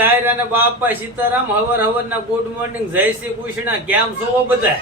ડાયરા ને બાપા સીતારામ હવર હવર ના ગુડ મોર્નિંગ જય શ્રી કૃષ્ણ. કેમ છો બધા?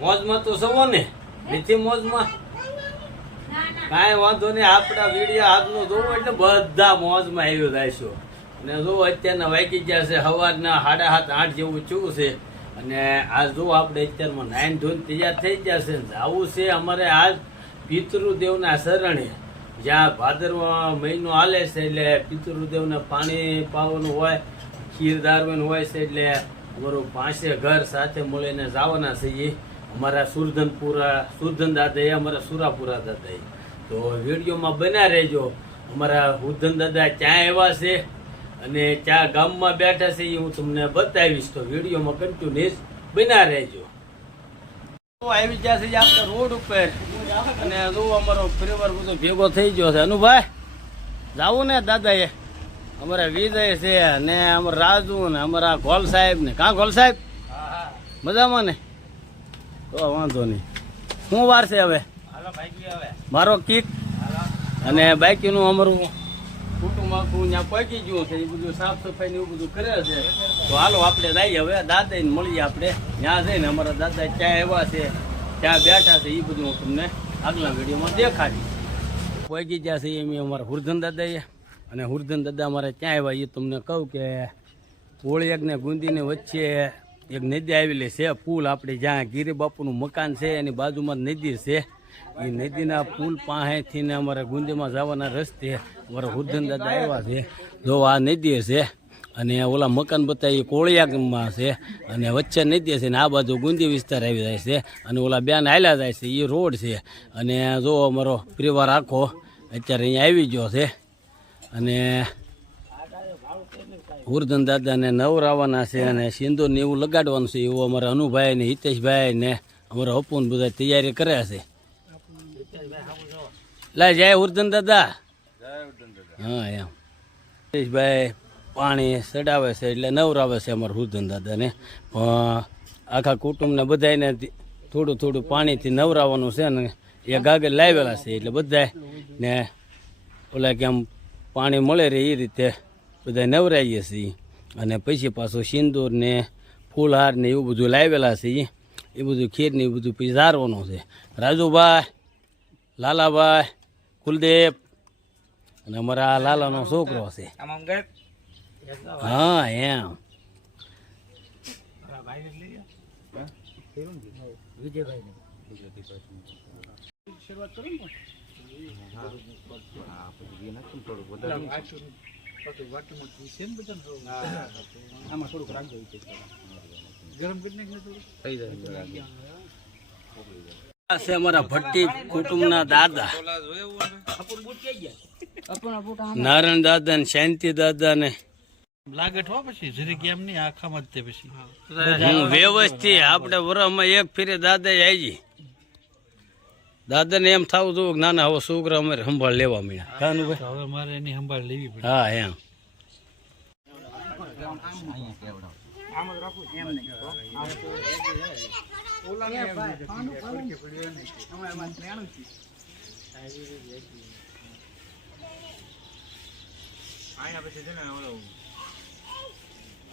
મોજમાં તો સવો ને? નથી મોજમાં? કાંઈ વાંધો નહીં, આપણા વીડિયો આજનો જોવો એટલે બધા મોજમાં આવ્યો જાય છો. અને જો અત્યારના વાગી ગયા છે, સવારના સાડા સાત, આઠ જેવું ચૂ છે. અને આજ જો આપણે અત્યારમાં નાઈન ધોન તૈયાર થઈ ગયા છે જવું છે અમારે આજ પિતૃદેવના શરણે. જ્યાં ભાદરવા મહિનો હાલે છે એટલે પિતૃદેવને પાણી પાવાનું હોય, ખીર દારવાનું હોય છે એટલે અમારું પાંચે ઘર સાથે મળીને જવાના છીએ અમારા સુરધનપુરા, સુરધન દાદા અમારા સુરાપુરા દાદા તો વિડીયોમાં બના રહેજો. અમારા ઉદ્ધન દાદા ક્યાં એવા છે અને ક્યાં ગામમાં બેઠા છે એ હું તમને બતાવીશ. તો વિડીયોમાં કન્ટિન્યુઅસ બના રહેજો. આવી ગયા આપણે રોડ ઉપર. અને હજુ અમારો પરિવાર બધો ભેગો થઈ ગયો છે. અનુભાઈ જાવું ને દાદા એ અમારા વિજય છે ને અમારા રાજુ ને અમારા ગોલ સાહેબ ને. કાં ગોલ સાહેબ? મજામાં ને? તો વાંધો નહીં. શું વાર છે હવે? મારો કિક. અને બાકીનું અમારું કુટુંબ આખું ત્યાં પહોંચી ગયું છે. એ બધું સાફ સફાઈ ને એવું બધું કરે છે. તો હાલો આપણે જઈએ હવે. દાદા મળીએ આપણે. ત્યાં જઈને અમારા દાદા ક્યાં એવા છે. ત્યાં બેઠા છે એ બધું હું તમને આગલા વિડીયોમાં દેખાડી પહોંચી ગયા છે એમ અમારા હુરધન દાદાએ. અને હુરધન દાદા અમારે ક્યાં આવ્યા એ તમને કહું કે કોળિયાક ને ગુંદીની વચ્ચે એક નદી આવેલી છે, પુલ આપણે જ્યાં ગીરીબાપુનું મકાન છે, એની બાજુમાં નદી છે. એ નદીના પુલ પાસેથી અમારે ગુંદીમાં જવાના રસ્તે અમારા હુરધન દાદા આવ્યા છે. જો આ નદી છે અને ઓલા મકાન બધા એ કોળિયામાં છે અને વચ્ચે નદી છે ને આ બાજુ ગુંદી વિસ્તાર આવી જાય છે અને ઓલા બેન હાલ્યા જાય છે એ રોડ છે. અને જો અમારો પરિવાર આખો અત્યારે અહીંયા આવી ગયો છે. અને હુરધન દાદાને નવરાવાના છે અને સિંદૂરને એવું લગાડવાનું છે એવું અમારા અનુભાઈ ને હિતેશભાઈ ને અમારા અપુન બધા તૈયારી કરે છે. લા જય હુરધન દાદા. હા એમ. હિતેશભાઈ પાણી ચડાવે છે એટલે નવરાવે છે અમારા હુરધન દાદાને. આખા કુટુંબને બધાને થોડું થોડું પાણીથી નવરાવવાનું છે ને એ ગાગર લાવેલા છે એટલે બધાય ને ઓલા કે આમ પાણી મળે રહે એ રીતે બધા નવરાઈએ છીએ. અને પછી પાછું સિંદૂર ને ફૂલહાર ને એવું બધું લાવેલા છે એ બધું ખીર ને એ બધું પછી ઝારવાનું છે. રાજુભાઈ, લાલાભાઈ, કુલદેવ અને અમારા લાલાનો છોકરો છે. હા એમ. આ છે અમારા ભટ્ટી કુટુંબના દાદા. નારાયણ દાદા ને શાંતિ દાદા ને લાગે હો પછી જરીક એમ નહીં આખામાં જ તે પછી. હું. વ્યવસ્થિત આપણે વરમાં એક ફેરે દાદા આવી દાદાને એમ થવું હતું ના ના હવે છોકરા અમારે સંભાળ લેવા મળ્યા. કાનું હવે મારે એની સંભાળ લેવી પડે. હા એમ.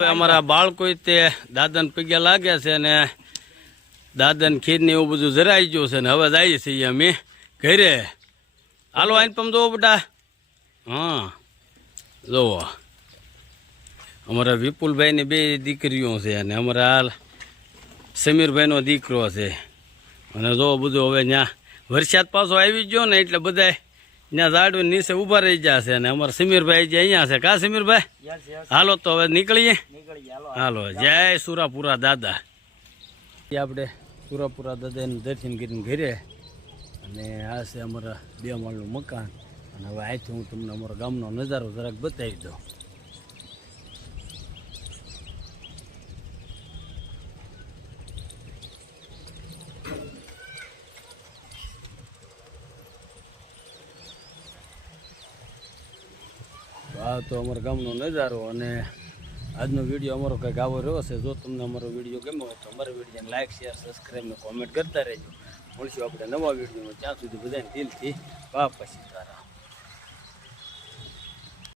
અમારા બાળકો તે દાદન પગ્યા લાગ્યા છે અને દાદન ખીર ને એવું બધું જરાઈ ગયું છે ને હવે જઈએ છીએ અમે ઘરે. હાલો, આઈને પમ જોવો બેટા. હા. જોવો. અમારા વિપુલભાઈની બે દીકરીઓ છે અને અમારા હાલ સમીરભાઈનો દીકરો છે. અને જોવો બધું હવે ત્યાં વરસાદ પાછો આવી ગયો ને એટલે બધા ત્યાં ઝાડુ નીચે ઊભા રહી ગયા છે અને અમારા સમીરભાઈ જે અહીંયા છે. કા સમીરભાઈ? હાલો તો હવે નીકળીએ. હાલો. જય સુરાપુરા દાદા. આપણે સુરાપુરા દાદાને દર્શન કરીને ઘેરે. અને આ છે અમારા બે માળનું મકાન. અને હવે અહીંથી હું તમને અમારા ગામનો નજારો જરાક બતાવી દઉં. આ તો અમારા ગામનો નજારો અને આજનો વીડિયો અમારો કંઈક આવો રહ્યો છે. જો તમને અમારો વીડિયો ગમ્યો હોય તો અમારા વિડીયોને લાઇક શેર સબસ્ક્રાઈબ ને કોમેન્ટ કરતા રહેજો. મળશું આપણે નવા વિડીયોમાં. ત્યાં સુધી બધાને દિલથી બાપ પછી